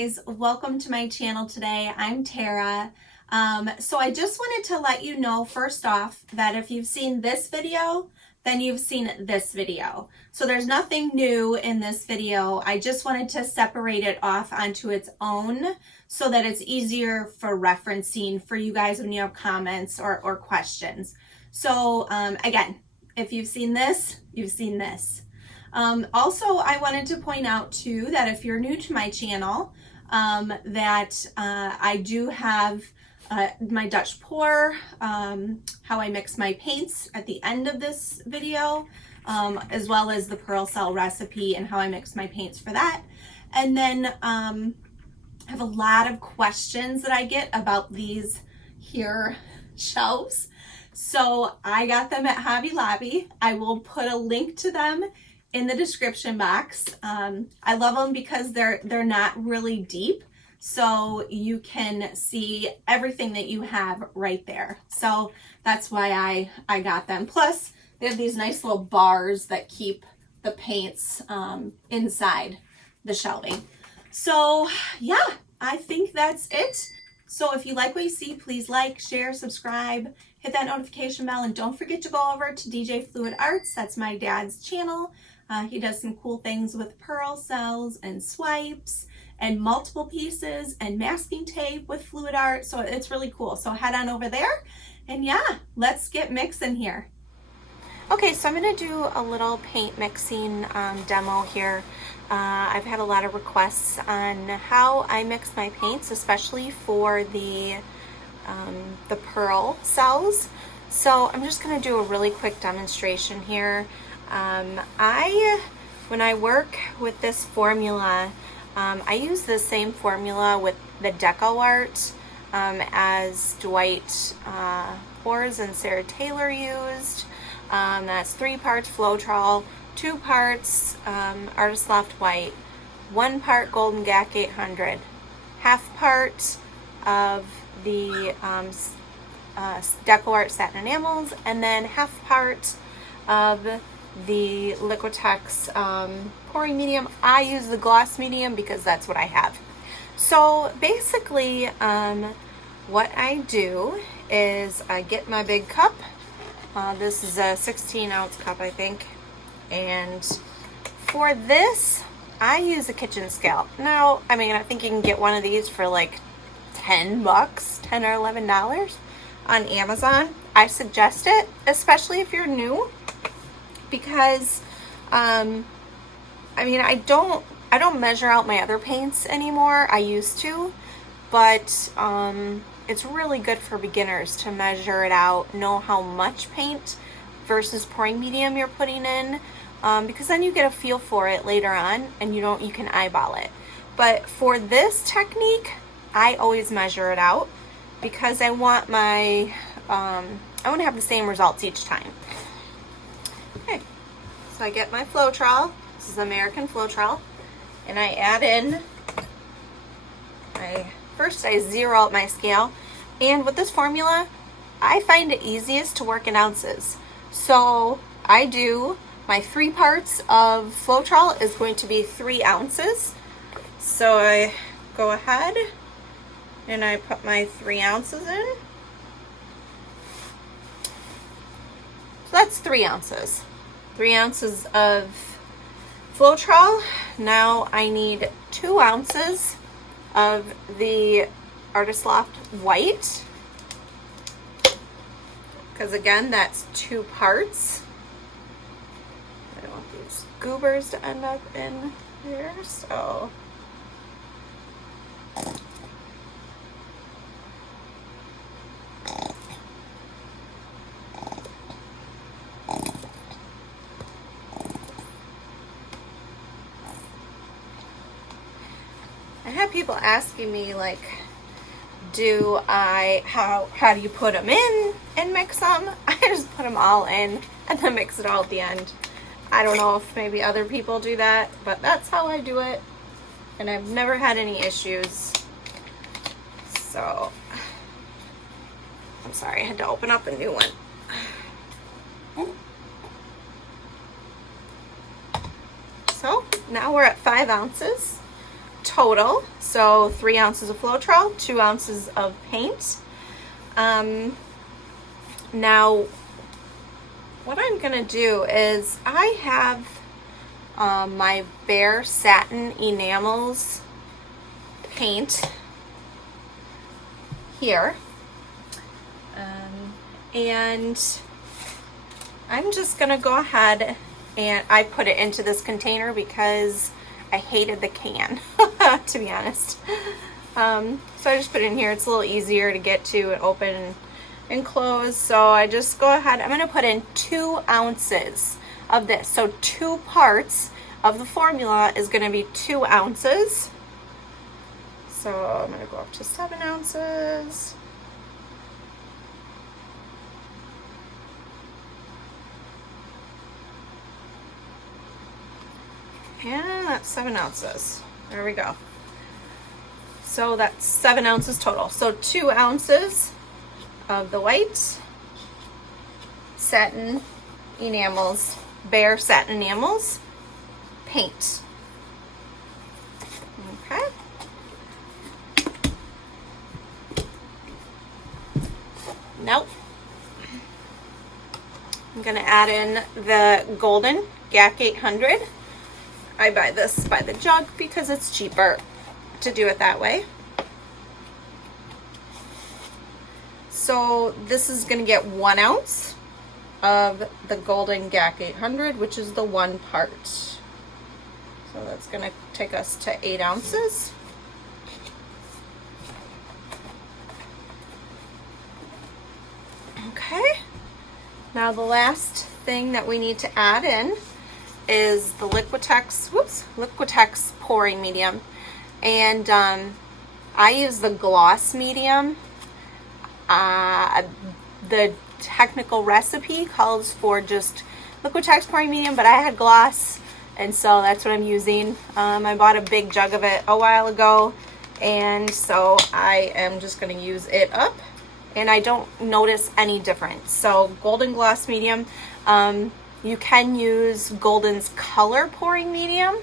guys, welcome to my channel today. I'm Tara. So I just wanted to let you know first off that if you've seen this video, then you've seen this video. So there's nothing new in this video. I just wanted to separate it off onto its own so that it's easier for referencing for you guys when you have comments or questions. So again, if you've seen this, you've seen this. Also, I wanted to point out too that if you're new to my channel, that I do have my Dutch pour, how I mix my paints at the end of this video, as well as the pearl cell recipe and how I mix my paints for that. And then I have a lot of questions that I get about these here shelves. So I got them at Hobby Lobby. I will put a link to them in the description box. I love them because they're not really deep, so you can see everything that you have right there. So that's why I got them. Plus, they have these nice little bars that keep the paints inside the shelving. So yeah, I think that's it. So if you like what you see, please like, share, subscribe, hit that notification bell, and don't forget to go over to DJ Fluid Arts. That's my dad's channel. He does some cool things with pearl cells and swipes and multiple pieces and masking tape with fluid art. So it's really cool. So head on over there and yeah, let's get mixing here. Okay, so I'm gonna do a little paint mixing demo here. I've had a lot of requests on how I mix my paints, especially for the pearl cells. So I'm just gonna do a really quick demonstration here. When I work with this formula, I use the same formula with the deco art as Dwight Pours and Sarah Taylor used. That's 3 parts Floetrol, 2 parts Artist Loft White, 1 part Golden GAC 800, half part of the Deco Art Satin Enamels, and then half part of the Liquitex pouring medium. I use the gloss medium because that's what I have. So basically what I do is I get my big cup. This is a 16-ounce cup, I think, and for this I use a kitchen scale. Now, I mean, I think you can get one of these for like $10, $10 or $11 on Amazon. I suggest it, especially if you're new, because I mean, I don't measure out my other paints anymore. I used to, but it's really good for beginners to measure it out, know how much paint versus pouring medium you're putting in, because then you get a feel for it later on and you can eyeball it. But for this technique, I always measure it out because I want my I want to have the same results each time. Okay, so I get my Floetrol. This is American Floetrol, and I add in first I zero out my scale, and with this formula I find it easiest to work in ounces. So I do my 3 parts of Floetrol is going to be 3 ounces. So I go ahead and I put my 3 ounces in. So that's 3 ounces. 3 ounces of Floetrol. Now I need 2 ounces of the Artist Loft White, because again, that's 2 parts. I don't want these goobers to end up in here, so I have people asking me, like, how do you put them in and mix them? I just put them all in and then mix it all at the end. I don't know if maybe other people do that, but that's how I do it, and I've never had any issues. So I'm sorry, I had to open up a new one. So now we're at 5 ounces total. So 3 ounces of Floetrol, 2 ounces of paint. Now, what I'm gonna do is I have my Behr Satin Enamels paint here, and I'm just gonna go ahead and I put it into this container because I hated the can, to be honest. So I just put it in here. It's a little easier to get to and open and close. So I just go ahead, I'm gonna put in 2 ounces of this. So 2 parts of the formula is gonna be 2 ounces. So I'm gonna go up to 7 ounces. And that's 7 ounces. There we go. So that's 7 ounces total. So 2 ounces of the white satin enamels, Behr Satin Enamels paint. Okay. Now I'm gonna add in the Golden GAC 800. I buy this by the jug because it's cheaper to do it that way. So this is going to get 1 ounce of the Golden GAC 800, which is the 1 part. So that's going to take us to 8 ounces. Okay. Now the last thing that we need to add in is the Liquitex pouring medium, and I use the gloss medium. The technical recipe calls for just Liquitex pouring medium, but I had gloss, and so that's what I'm using. I bought a big jug of it a while ago, and so I am just going to use it up, and I don't notice any difference. So Golden Gloss Medium. You can use Golden's color pouring medium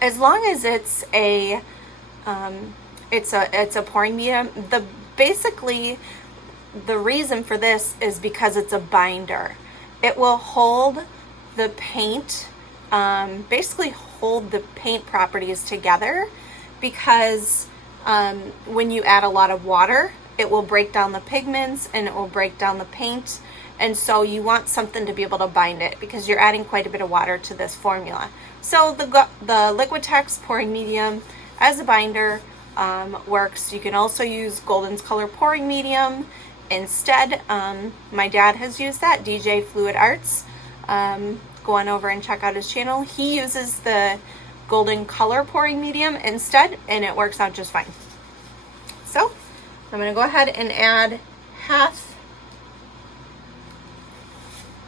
as long as it's a pouring medium. Basically the reason for this is because it's a binder. It will hold the paint, basically hold the paint properties together, because when you add a lot of water, it will break down the pigments and it will break down the paint. And so you want something to be able to bind it because you're adding quite a bit of water to this formula. So the Liquitex pouring medium as a binder works. You can also use Golden's color pouring medium instead. My dad has used that, DJ Fluid Arts. Go on over and check out his channel. He uses the Golden color pouring medium instead, and it works out just fine. So I'm going to go ahead and add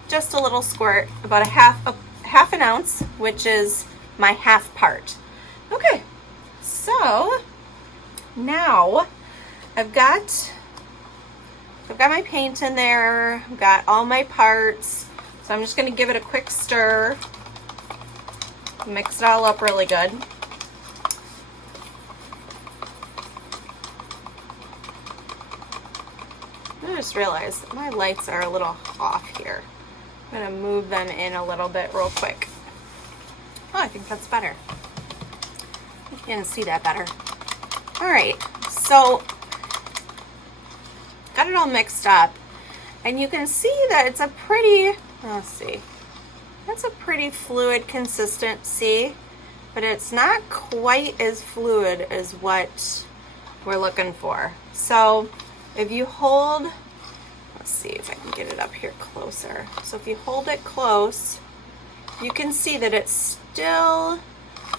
just a little squirt, about a half an ounce, which is my half part. Okay, so now I've got my paint in there, I've got all my parts, so I'm just going to give it a quick stir, mix it all up really good. I just realized that my lights are a little off here. I'm going to move them in a little bit real quick. Oh, I think that's better. You can see that better. Alright, so got it all mixed up. And you can see that it's a pretty, let's see, that's a pretty fluid consistency, but it's not quite as fluid as what we're looking for. So if you hold, let's see if I can get it up here closer. So if you hold it close, you can see that it's still,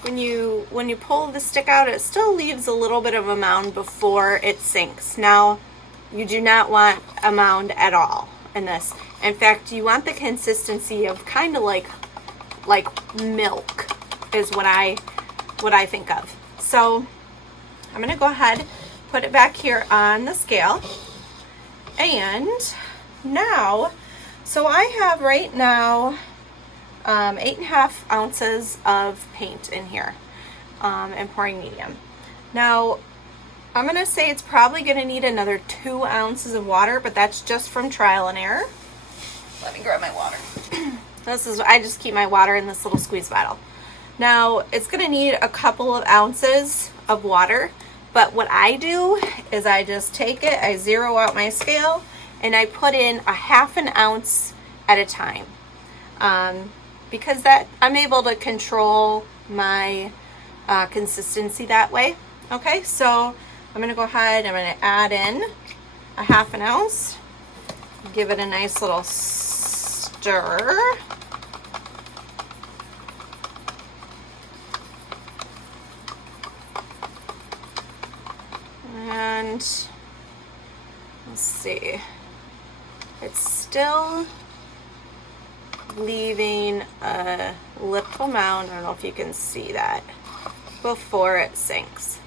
when you pull the stick out, it still leaves a little bit of a mound before it sinks. Now, you do not want a mound at all in this. In fact, you want the consistency of kind of like milk is what I think of. So I'm going to go ahead, put it back here on the scale. And now, so I have right now 8.5 ounces of paint in here. and pouring medium. Now, I'm going to say it's probably going to need another 2 ounces of water, but that's just from trial and error. Let me grab my water. I just keep my water in this little squeeze bottle. Now, it's going to need a couple of ounces of water, but what I do is I just take it, I zero out my scale, and I put in a 1/2 ounce at a time. Because that I'm able to control my consistency that way. Okay, so I'm going to go ahead, I'm going to add in a 1/2 ounce, give it a nice little stir. And let's see, it's still leaving a little mound, I don't know if you can see that, before it sinks.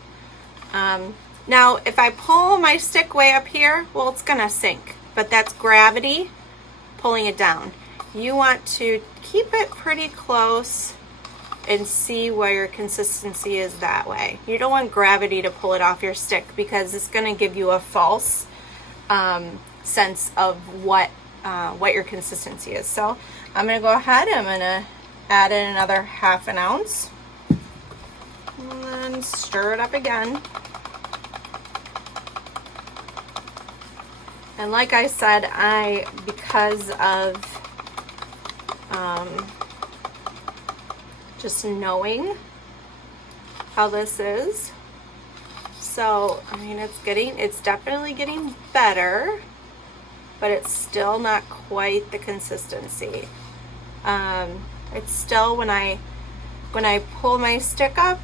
Now, if I pull my stick way up here, well, it's gonna sink, but that's gravity pulling it down. You want to keep it pretty close and see where your consistency is that way. You don't want gravity to pull it off your stick because it's gonna give you a false sense of what your consistency is. So I'm gonna go ahead, I'm gonna add in another 1/2 ounce and then stir it up again. And like I said, because of just knowing how this is, so I mean it's definitely getting better, but it's still not quite the consistency. It's still, when I pull my stick up,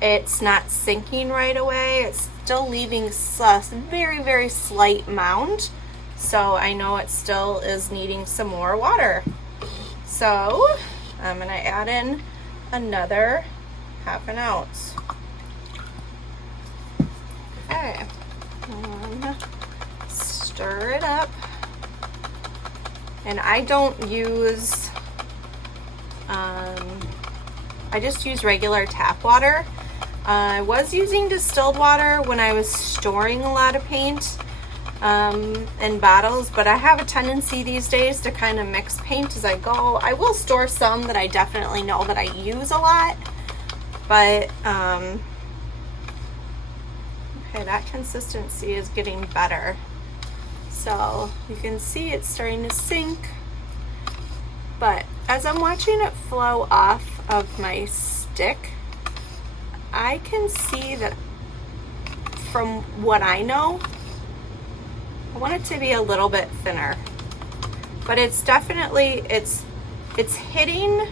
it's not sinking right away. It's still leaving a very, very slight mound. So I know it still is needing some more water. So I'm gonna add in another 1/2 ounce. Okay, and stir it up. And I don't use, I just use regular tap water. I was using distilled water when I was storing a lot of paint in bottles, but I have a tendency these days to kind of mix paint as I go. I will store some that I definitely know that I use a lot, but okay, that consistency is getting better. So you can see it's starting to sink, but as I'm watching it flow off of my stick, I can see that from what I know, I want it to be a little bit thinner, but it's definitely, it's hitting,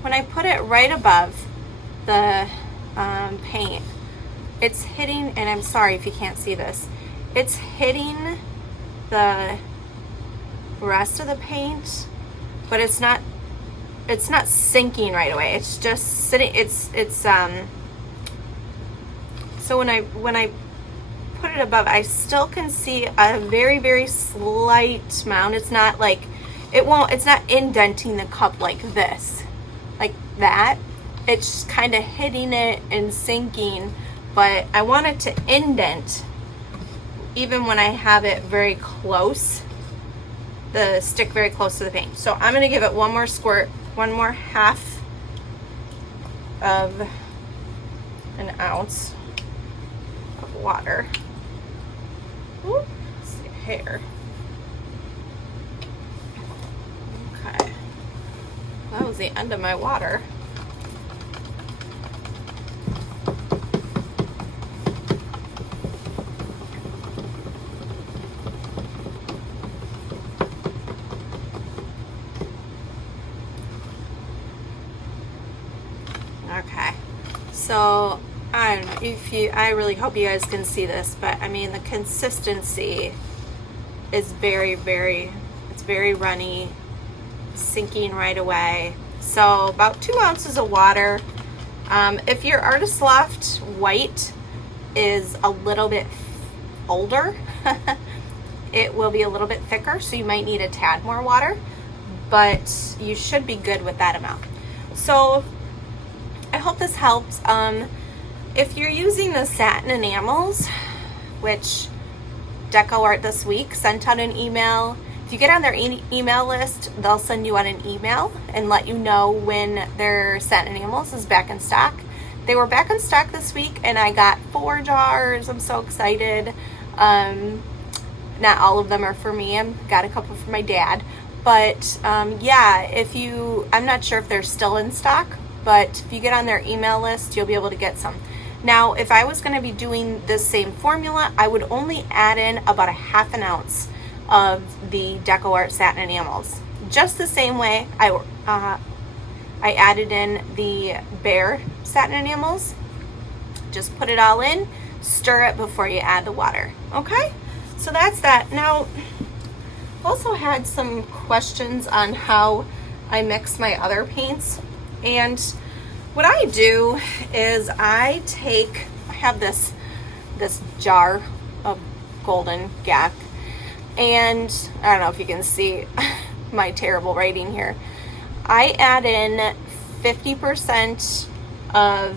when I put it right above the paint, it's hitting, and I'm sorry if you can't see this, it's hitting the rest of the paint, but it's not sinking right away. It's just sitting, so when I put it above, I still can see a very, very slight mound. It's not like, it's not indenting the cup like this, like that. It's kind of hitting it and sinking, but I want it to indent even when I have it very close, the stick very close to the paint. So I'm gonna give it one more squirt, one more 1/2 of an ounce of water. Ooh, let's see, hair. Okay, that was the end of my water. Okay, so I don't know, I really hope you guys can see this, but I mean the consistency is very, very, it's very runny, sinking right away. So about 2 ounces of water. If your Artist Loft white is a little bit older, it will be a little bit thicker, so you might need a tad more water, but you should be good with that amount. So hope this helps. If you're using the satin enamels, which Deco Art this week sent out an email. If you get on their email list, they'll send you out an email and let you know when their satin enamels is back in stock. They were back in stock this week and I got 4 jars. I'm so excited. Not all of them are for me. I've got a couple for my dad. But yeah, I'm not sure if they're still in stock, but if you get on their email list, you'll be able to get some. Now, if I was going to be doing this same formula, I would only add in about a ½ ounce of the Deco Art Satin Enamels. Just the same way I added in the Behr Satin Enamels. Just put it all in, stir it before you add the water. Okay? So that's that. Now, also had some questions on how I mix my other paints. And what I do is I have this jar of Golden GAC, and I don't know if you can see my terrible writing here. I add in 50% of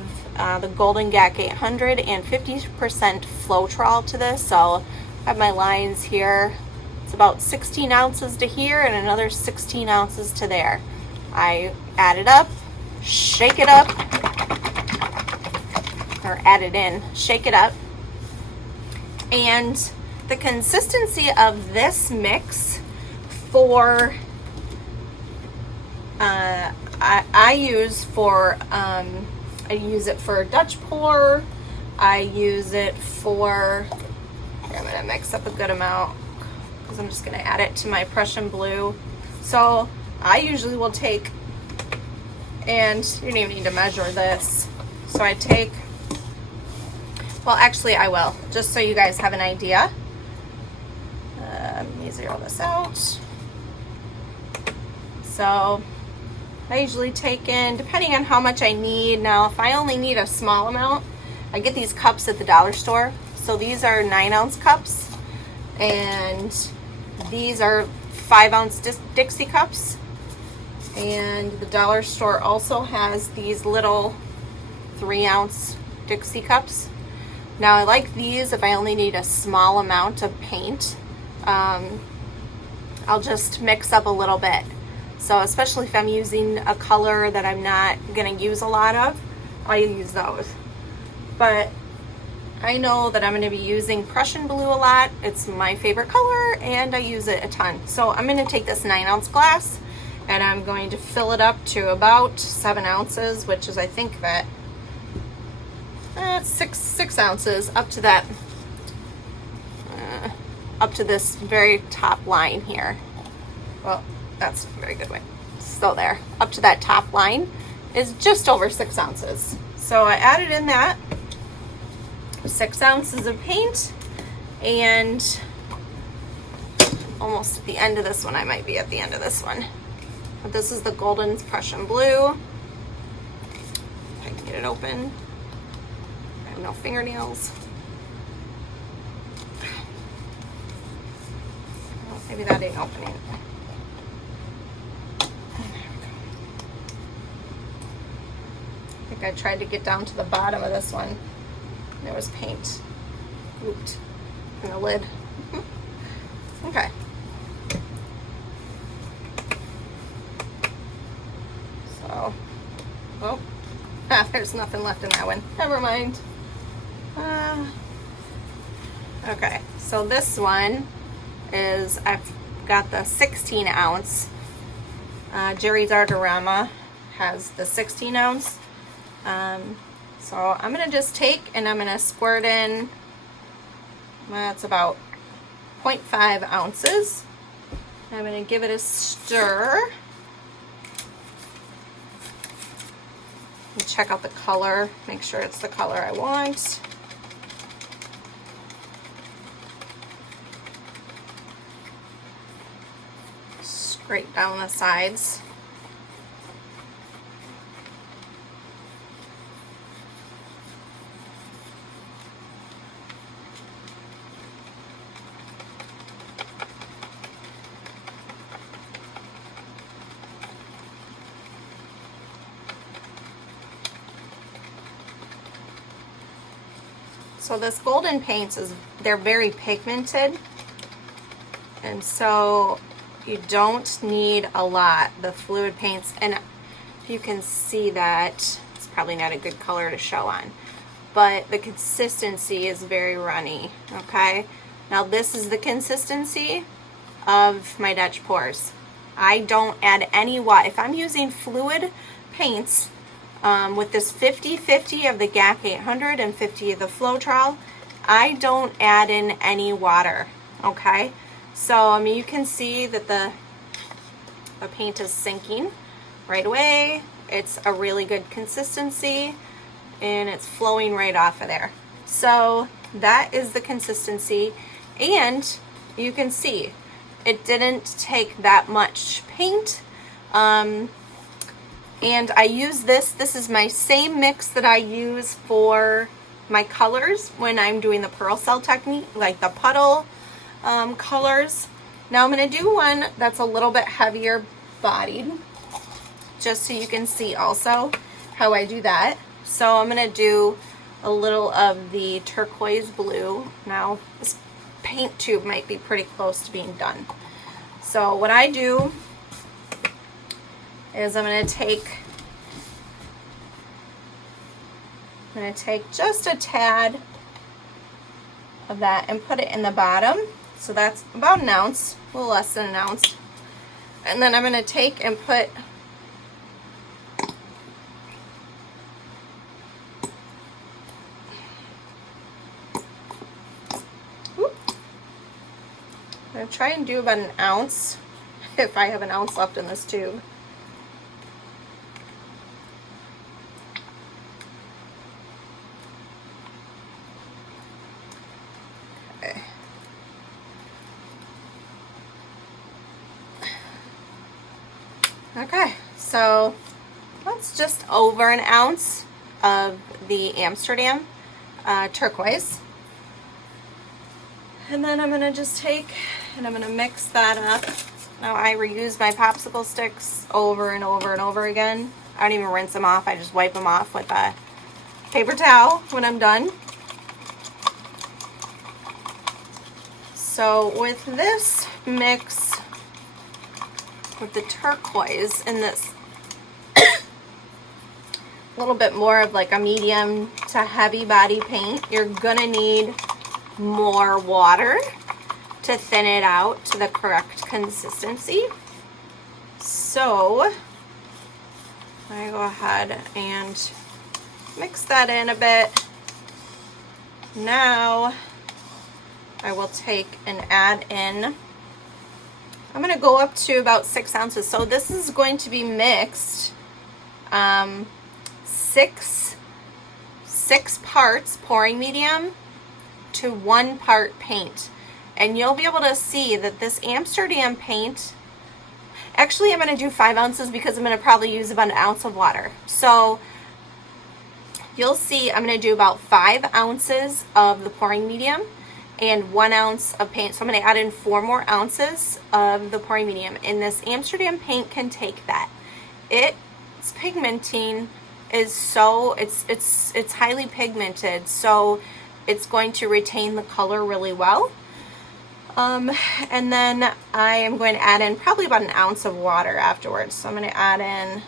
the Golden GAC 800 and 50% Floetrol to this. So I have my lines here. It's about 16 ounces to here and another 16 ounces to there. I add it up, shake it up, or add it in, shake it up. And the consistency of this mix for I use it for Dutch pour. I use it for, I'm gonna mix up a good amount because I'm just gonna add it to my Prussian blue. So I usually will take, and you don't even need to measure this. So I take, well actually I will, just so you guys have an idea. Let me zero this out. So I usually take in, depending on how much I need. Now, if I only need a small amount, I get these cups at the dollar store. So these are 9-ounce cups, and these are 5-ounce Dixie cups. And the dollar store also has these little 3-ounce Dixie cups. Now, I like these if I only need a small amount of paint. I'll just mix up a little bit. So especially if I'm using a color that I'm not going to use a lot of, I'll use those. But I know that I'm going to be using Prussian blue a lot. It's my favorite color and I use it a ton. So I'm going to take this 9-ounce glass and I'm going to fill it up to about 7 ounces, which is, I think, that 6 ounces up to that, up to this very top line here. Well, that's a very good way. So there, up to that top line is just over 6 ounces. So I added in that 6 ounces of paint, and almost at the end of this one. I might be at the end of this one. But this is the Golden Prussian blue. If I can get it open. I have no fingernails. Oh, maybe that ain't opening. I tried to get down to the bottom of this one. There was paint looped in the lid. Okay. So, oh, there's nothing left in that one. Never mind. Okay, so this one is, I've got the 16-ounce. Jerry's Artorama has the 16-ounce. So I'm going to just take and I'm going to squirt in, that's about 0.5 ounces. I'm going to give it a stir. And check out the color, make sure it's the color I want. Scrape down the sides. So this golden paint they're very pigmented, and so you don't need a lot. The fluid paints, and if you can see that, it's probably not a good color to show on, but the consistency is very runny, okay? Now this is the consistency of my Dutch pours. I don't add any water. If I'm using fluid paints with this 50-50 of the GAC 800 and 50 of the Floetrol, I don't add in any water, okay? So, I mean, you can see that the paint is sinking right away. It's a really good consistency, and it's flowing right off of there. So that is the consistency, and you can see it didn't take that much paint. And I use this is my same mix that I use for my colors when I'm doing the pearl cell technique, like the puddle colors. Now I'm going to do one that's a little bit heavier bodied, just so you can see also how I do that. So I'm going to do a little of the turquoise blue. Now this paint tube might be pretty close to being done. So what I do is I'm going to take just a tad of that and put it in the bottom. So that's about an ounce, a little less than an ounce. And then I'm going to take and put I'm going to try and do about an ounce if I have an ounce left in this tube. Okay, so that's just over an ounce of the Amsterdam turquoise. And then I'm going to just take and I'm going to mix that up. Now I reuse my popsicle sticks over and over and over again. I don't even rinse them off. I just wipe them off with a paper towel when I'm done. So with this mix, with the turquoise and this a little bit more of like a medium to heavy body paint, you're gonna need more water to thin it out to the correct consistency. So I go ahead and mix that in a bit. Now I will take and add in, I'm going to go up to about 6 ounces. So this is going to be mixed 6 parts pouring medium to 1 part paint. And you'll be able to see that this Amsterdam paint, actually I'm going to do 5 ounces because I'm going to probably use about an ounce of water. So you'll see I'm going to do about 5 ounces of the pouring medium and 1 ounce of paint. So I'm going to add in 4 more ounces of the pouring medium, and this Amsterdam paint can take that. Its pigmenting is so, it's highly pigmented, so it's going to retain the color really well. And then I am going to add in probably about an ounce of water afterwards. So I'm going to add in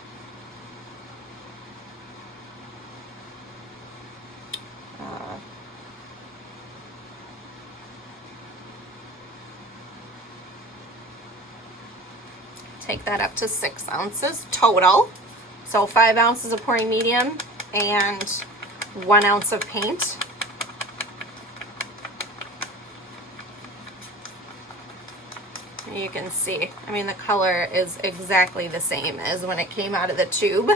take that up to 6 ounces total. So 5 ounces of pouring medium and 1 ounce of paint. You can see, I mean, the color is exactly the same as when it came out of the tube.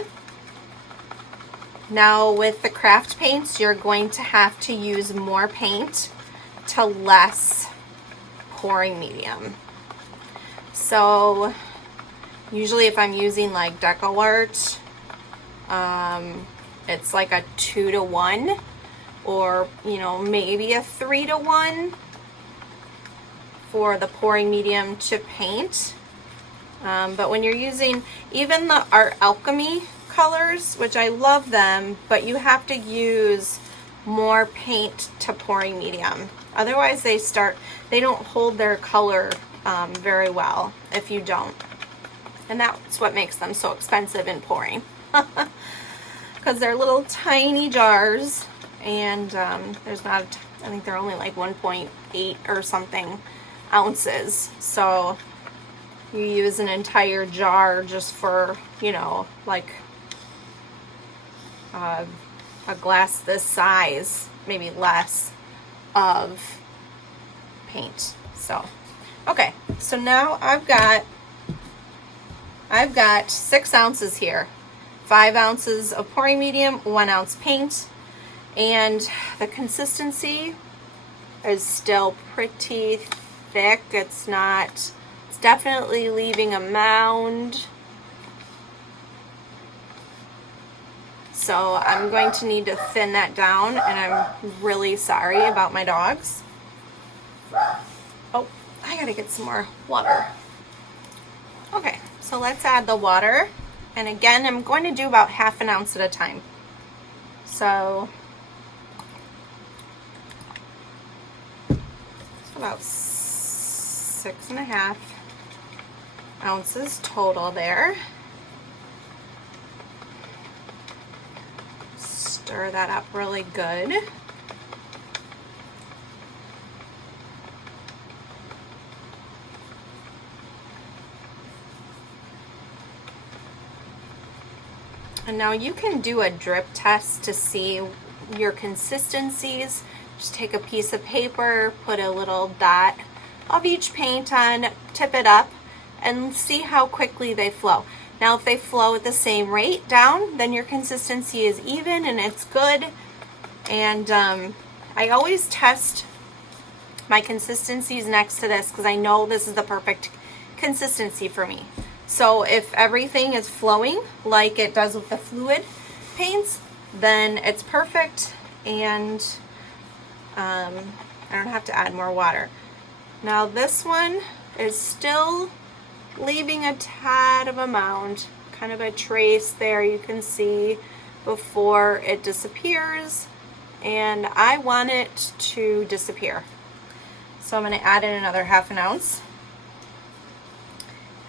Now with the craft paints, you're going to have to use more paint to less pouring medium. So usually if I'm using like Deco Art, it's like a 2 to 1, or maybe a 3 to 1 for the pouring medium to paint. But when you're using even the Art Alchemy colors, which I love them, but you have to use more paint to pouring medium. Otherwise they don't hold their color very well if you don't. And that's what makes them so expensive in pouring. Because they're little tiny jars, and there's not, I think they're only like 1.8 or something ounces. So you use an entire jar just for, you know, like a glass this size, maybe less, of paint. So, okay, so now I've got 6 ounces here. 5 ounces of pouring medium, 1 ounce paint, and the consistency is still pretty thick. It's definitely leaving a mound. So I'm going to need to thin that down, and I'm really sorry about my dogs. Oh, I gotta get some more water. Okay, so let's add the water. And again, I'm going to do about ½ ounce at a time. So it's about 6.5 ounces total there. Stir that up really good. And now you can do a drip test to see your consistencies. Just take a piece of paper, put a little dot of each paint on, tip it up, and see how quickly they flow. Now if they flow at the same rate down, then your consistency is even and it's good. And I always test my consistencies next to this because I know this is the perfect consistency for me. So if everything is flowing like it does with the fluid paints, then it's perfect, and I don't have to add more water. Now this one is still leaving a tad of a mound, kind of a trace there you can see before it disappears, and I want it to disappear. So I'm going to add in another ½ ounce.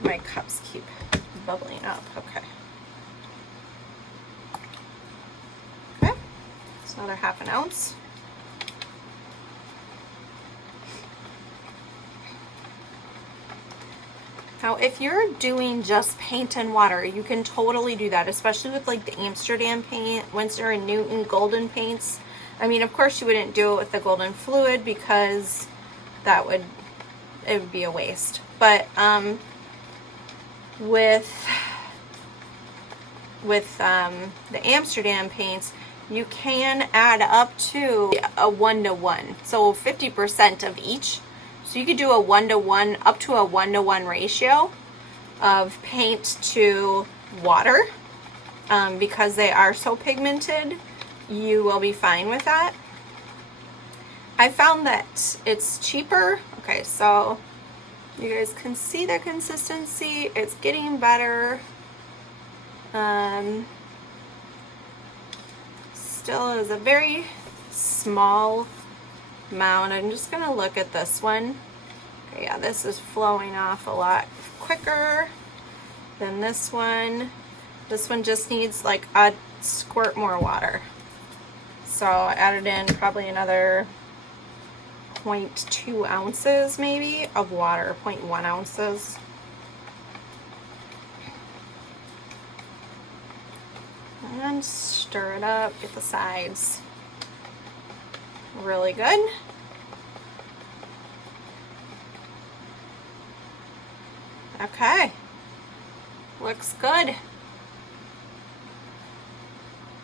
My cups keep bubbling up. Okay. Okay. So another ½ ounce. Now, if you're doing just paint and water, you can totally do that, especially with like the Amsterdam paint, Winsor and Newton golden paints. I mean, of course, you wouldn't do it with the golden fluid because it would be a waste. But with the Amsterdam paints, you can add up to a 1:1, so 50% of each. So you could do a 1:1, up to a 1:1 ratio of paint to water. Because they are so pigmented, you will be fine with that. I found that it's cheaper. Okay, so you guys can see the consistency. It's getting better. Still is a very small mound. I'm just going to look at this one. Okay, yeah, this is flowing off a lot quicker than this one. This one just needs like a squirt more water. So I added in probably another 0.2 ounces maybe of water, 0.1 ounces. And stir it up, get the sides really good. Okay, looks good.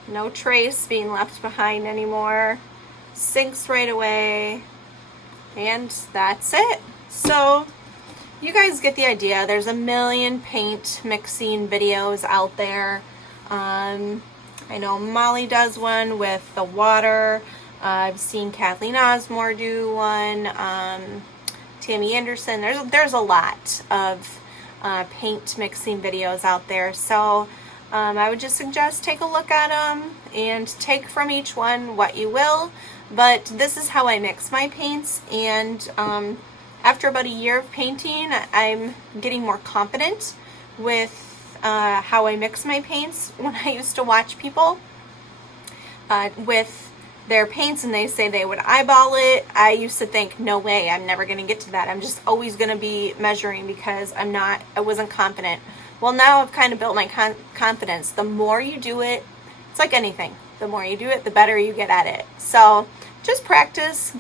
No trace being left behind anymore. Sinks right away. And that's it. So you guys get the idea. There's a million paint mixing videos out there. I know Molly does one with the water. I've seen Kathleen Osmore do one. Tammy Anderson. There's a lot of paint mixing videos out there. So I would just suggest take a look at them and take from each one what you will. But this is how I mix my paints, and after about a year of painting, I'm getting more confident with how I mix my paints. When I used to watch people with their paints and they say they would eyeball it, I used to think, no way, I'm never going to get to that. I'm just always going to be measuring because I wasn't confident. Well, now I've kind of built my confidence. The more you do it, it's like anything. The more you do it, the better you get at it. So just practice,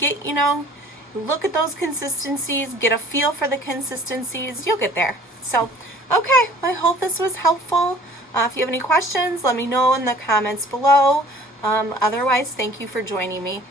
look at those consistencies, get a feel for the consistencies, you'll get there. So, okay, I hope this was helpful. If you have any questions, let me know in the comments below. Otherwise, thank you for joining me.